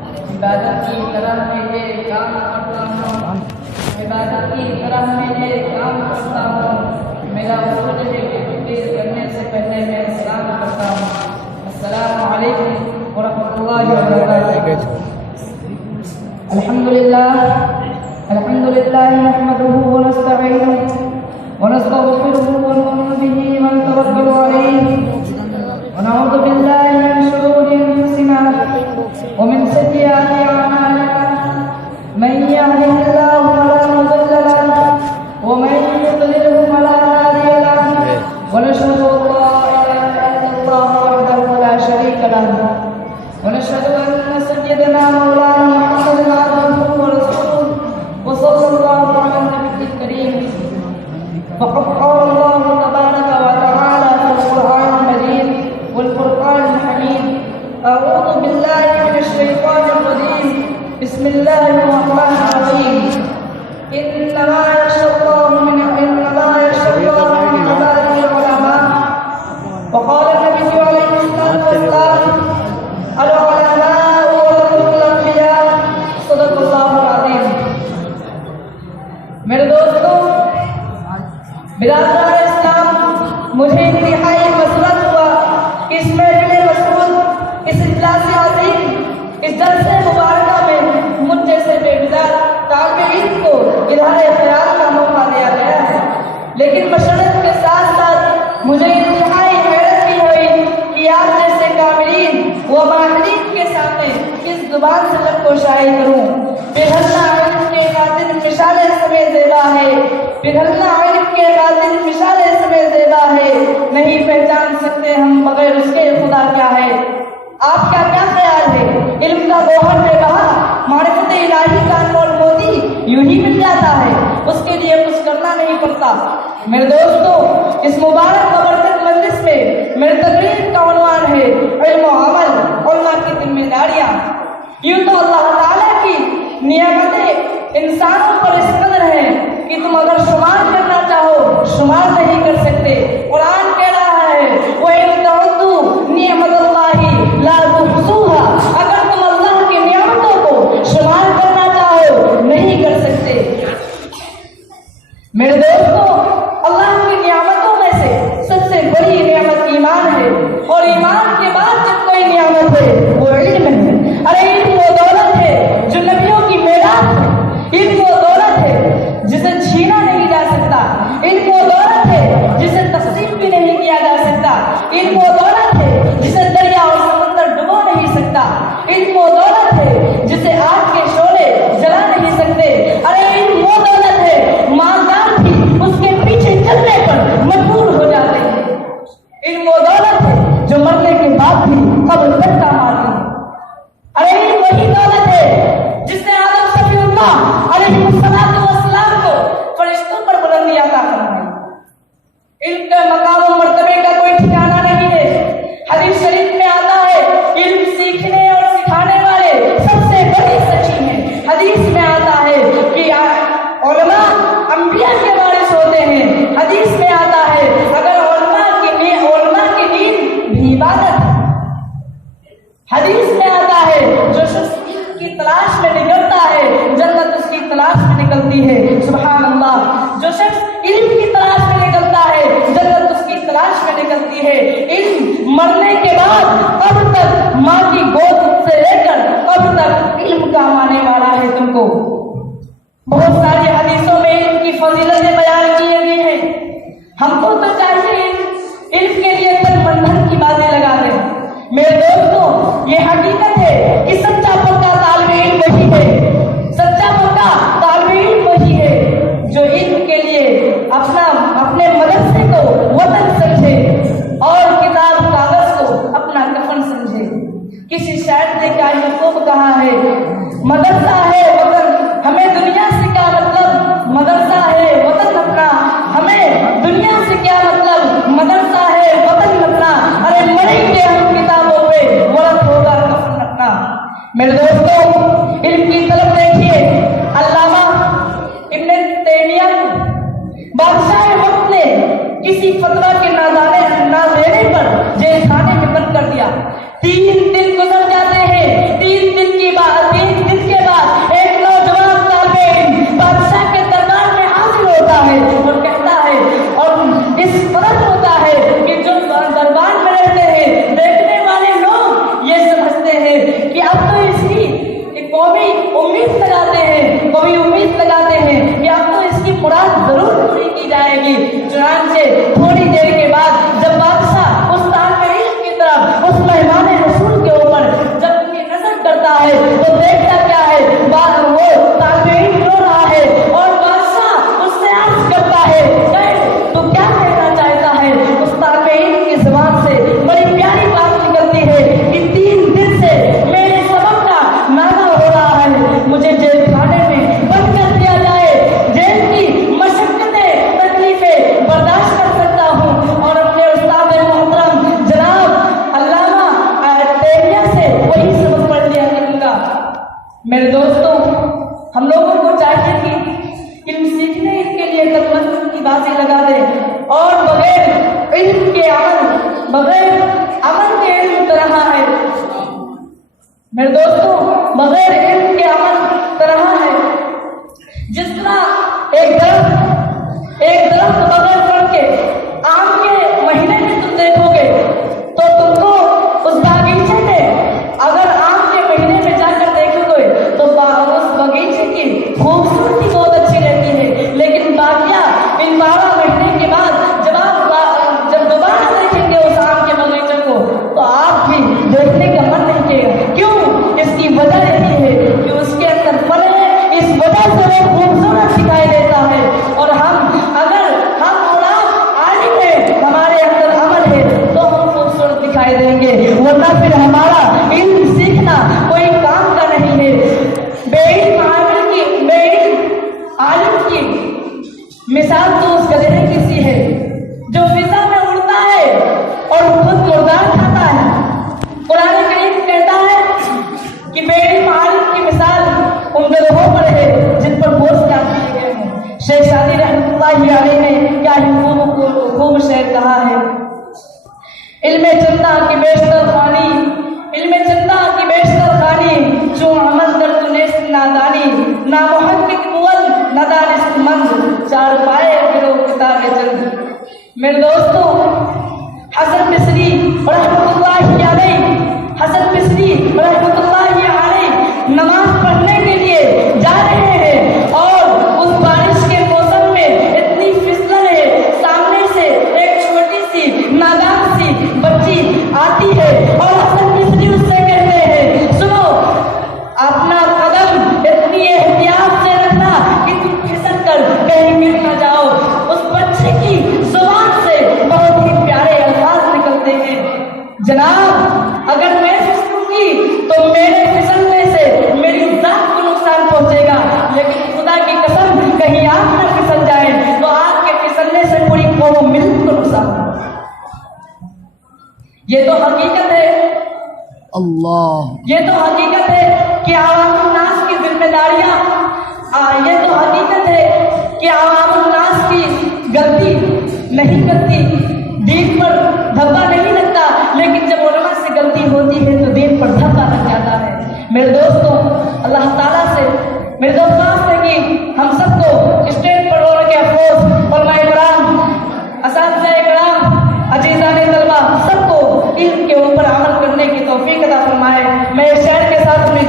عبادت کی طرح میں یہ کام کرتا ہوں، عبادت کی طرح میں یہ کام کرتا ہوں، میرا وجود ہے کہ تکبیر کرنے سے پہلے میں سلام کرتا ہوں۔ السلام علیکم ورحمۃ اللہ وبرکاتہ۔ الحمد للہ نحمده ونستعینه ونستغفره ونؤمن به ونتوکل علیہ ونعوذ باللہ من شرور انفسنا ومن سیئات اعمالنا، من يهده الله فلا مضل له ومن يضلل فلا هادي له، ونشهد ان لا اله الا الله وحده لا شريك له، ونشهد ان سيدنا مولانا محمدا عبده ورسوله، وصلى الله على النبي الكريم۔ فقد قال الله تبارك وتعالى في القرآن المجيد والفرقان الحميد: أعوذ بالله من الشيطان الرجيم، بسم الله الرحمن الرحيم، إنما يخشى الله من عباده العلماء۔ وقال النبي عليه الصلاة والسلام: العلماء ورثة الأنبياء، صدق الله العظيم۔ میرے دوستوں، برادران اسلام، مجھے انتہائی مسرت ہوا کہ اس محفل مسعود، اس اجلاس عظیم، اس درس مبارکہ میں مجھ جیسے بے گزار طالب علم کو اظہار خیال کا موقع دیا گیا ہے، لیکن مشرت کے ساتھ ساتھ مجھے انتہائی حیرت بھی ہوئی کہ آپ جیسے کاملین و ماہرین کے سامنے کس زبان سے لب کوشائی کروں۔ پگھلنا علم کے قاتل مشعل سمے زیبا ہے، پگھلنا علم کے قاتل مشعل سمے زیبا ہے، نہیں پہچان سکتے ہم بغیر اس کے خدا کیا ہے۔ آپ کا کیا خیال ہے؟ علم کا گوہر بے بہا، معرفت الہی کا انمول موتی یوں ہی مل جاتا ہے، اس کے لیے کچھ کرنا نہیں پڑتا۔ میرے دوستوں، اس مبارک و برکت مجلس میں میری تقریر کا عنوان ہے علم و عمل، علماء کی ذمہ داریاں۔ یوں تو اللہ تعالیٰ کی نعمتیں انسانوں پر اس قدر ہیں کہ تم اگر شمار کرنا چاہو شمار نہیں کر سکتے۔ قرآن کہہ رہا ہے وَإِن تَعُدُّوا نِعْمَتَ اللَّهِ لَا تُحْصُوهَا، اگر تم اللہ کی نعمتوں کو شمار کرنا چاہو نہیں کر سکتے۔ میرے دوستوں، اللہ کی نعمتوں میں سے سب سے بڑی نعمت ایمان ہے، اور ایمان کے بعد جب کوئی نعمت ہے وہ علم ہے۔ ارے علم وہ دولت ہے جو نبیوں کی میراث ہے، علم وہ دولت ہے جسے چھینا نہیں جا سکتا، علم وہ دولت ہے جسے تقسیم بھی نہیں کیا جا سکتا، علم وہ دولت ہے جسے دریا اور سمندر ڈبو نہیں سکتا، علم وہ دولت ہے جسے آگ کے شعلے جلا نہیں سکتے۔ ارے علم وہ دولت ہے مالدار بھی اس کے پیچھے چلنے پر مجبور ہو جاتے ہیں، علم وہ دولت ہے جو مرنے کے بعد بھی قبر تک کام آتی ہے۔ ارے علم وہی دولت ہے جس نے آدم صفی اللہ علیہ السلام کو فرشتوں پر بلندی عطا فرمائی۔ علم کے مقام و مرتبے کا کوئی ٹھکانہ نہیں ہے۔ حدیث شریف میں آتا ہے علم سیکھنے اور سکھانے والے سب سے بڑی سچی ہیں۔ حدیث میں آتا ہے کہ علماء انبیاء کے وارث ہوتے ہیں۔ حدیث میں آتا ہے اگر علماء کی نیند بھی عبادت ہے۔ حدیث میں آتا ہے جو شخص علم کی تلاش میں نکلتا ہے جنت اس کی تلاش میں نکلتی ہے۔ سبحان اللہ، جو شخص علم کی تلاش میں نکلتا ہے جنت اس کی تلاش میں نکلتی ہے۔ علم مرنے کے بعد قبر تک، ماں کی گود سے لے کر قبر تک علم کام آنے والا ہے تم کو۔ بہت ساری حدیثوں میں علم کی فضیلتیں بیان کی گئی ہیں۔ ہم کو تو چاہیے علم کے لیے تن من دھن کی باتیں لگا دیں۔ میرے دوستوں، یہ حقیقت ہے کہ سچا پکا طالب علم وہی ہے، سچا پکا طالب علم وہی ہے جو علم کے لیے اپنے مدرسے کو وطن سمجھے اور کتاب کاغذ کو اپنا کفن سمجھے۔ کسی شاعر نے کیا یہ خوب کہا ہے، مدرسہ ہے وطن ہمیں دنیا سے کیا مطلب، مدرسہ ہے وطن اپنا ہمیں دنیا سے کیا مطلب، مدرسہ ہے وطن اپنا، ارے مریں گے ہم کتابوں پہ ورث ہوگا کفن اپنا۔ میرے دوستوں، علم کی طلب دیکھیے، علامہ ابن تیمیہ بادشاہ وقت نے کسی فتویٰ کے نہ دینے پر جیل خانے میں بند کر دیا۔ 3 دن گزر جاتے ہیں، 3 دن کے بعد کہ اب تو اس کی قومی امید لگاتے ہیں کہ اب تو اس کی مراد ضرور پوری کی جائے گی۔ چنانچہ تھوڑی دیر کے بعد جب بادشاہ اس طالب علم کی طرف، اس مہمان رسول کے اوپر جب کی نظر کرتا ہے تو دیکھتا کیا ہے، وہ طالب علم رو رہا ہے اور بادشاہ اس سے عرض کرتا ہے تو کیا کہنا چاہتا ہے؟ اس طالب علم کی زبان سے بڑی پیاری بات نکلتی ہے کہ 3 دن سے میرے سبب کا ناغہ ہو رہا ہے، مجھے جیل خانے میں بند کر دیا جائے، جیل کی مشقتیں تکلیفیں برداشت کر سکتا ہوں اور اپنے استاد محترم جناب علامہ تیمیہ سے وہی سبق پڑھ لیا کروں گا۔ میرے دوستوں، ہم لوگوں کو چاہیے کہ علم سیکھنے کے لیے تلمذ کی بازی لگا دیں اور بغیر علم کے عمل کے علم طرح ہے۔ میرے دوستوں، بغیر علم کے عمل طرح ہے۔ جس طرح ایک درخت بغیر پھل کے آم کے مہینے میں تم دیکھو گے تو تم کو اس باغیچے میں اگر آم کے مہینے میں جا کر دیکھو گے تو اس باغیچے کی خوبصورتی بہت اچھی رہتی ہے، لیکن باقیہ ان 12 مہینے کے بعد جب دوبارہ دیکھیں گے اس آم کے باغیچے کو تو آپ بھی دیکھنے کا من نہیں کرے گا۔ کیوں؟ اس کی وجہ یہی ہے کہ اس کے اندر پھل ہے، اس وجہ سے وہ خوبصورت دکھائی دیتا ہے۔ اور اگر ہم اور آپ عالم ہیں، ہمارے اندر عمل ہے تو ہم خوبصورت دکھائی دیں گے، ورنہ پھر ہمارا علم سیکھنا کوئی کام کا نہیں ہے۔ بے علم عالم کی مثال تو اس گدھے کی سی ہے جو فضا میں اڑتا ہے اور خود مردار کھاتا ہے۔ قرآن کریم کہتا ہے کہ بے علم عالم کی مثال ان گدھوں پر ہے جن پر بوجھ ڈال دیے گئے ہیں۔ شیخ سعدی رحمۃ اللہ علیہ نے کیا ہی خوب شعر کہا ہے، علم چندہ کی بیشتر خانی چون عمل کر تو نیست نادانی، نہ محقق مول نہ دانست مند، چار پائے گرو کتاب چند۔ میرے دوستوں، حسن مصری رحمۃ اللہ علیہ نماز پڑھنے کے لیے جا رہے ہیں اور اس بارش کے موسم میں اتنی پھسلن ہے، سامنے سے ایک چھوٹی سی نادان سی بچی آتی ہے اور حسن مصری اس سے کہتے ہیں سنو، اپنا قدم اتنی احتیاط سے رکھنا کہ تم پھسل کر کہیں گر نہ جاؤ۔ اس بچے کی زبان سے بہت ہی پیارے الفاظ نکلتے ہیں، جناب اگر میں پھسلوں گی تو میرے پھسلنے سے میری ذات کو نقصان پہنچے گا، لیکن خدا کی قسم کہیں آپ نہ پھسل جائیں تو آپ کے پھسلنے سے پوری قوم مل کو نقصان ہوگا۔ یہ تو حقیقت ہے کہ عوام الناس کی ذمہ داریاں، یہ تو حقیقت ہے کہ عوام الناس کی غلطی نہیں کرتی، دین پر دھبا نہیں لگتا، لیکن جب علماء سے غلطی ہوتی ہے تو دین پر دھبا لگ جاتا ہے۔ میرے دوستوں، اللہ تعالیٰ سے میری درخواست ہے کہ ہم سب کو اسٹیج پر رونے کے افسوس، علماء کرام، اساتذہ کرام، عزیزان طلبہ سب کو علم کے اوپر عمل کرنے کی توفیق عطا فرمائے۔ میں اس شعر کے ساتھ اپنی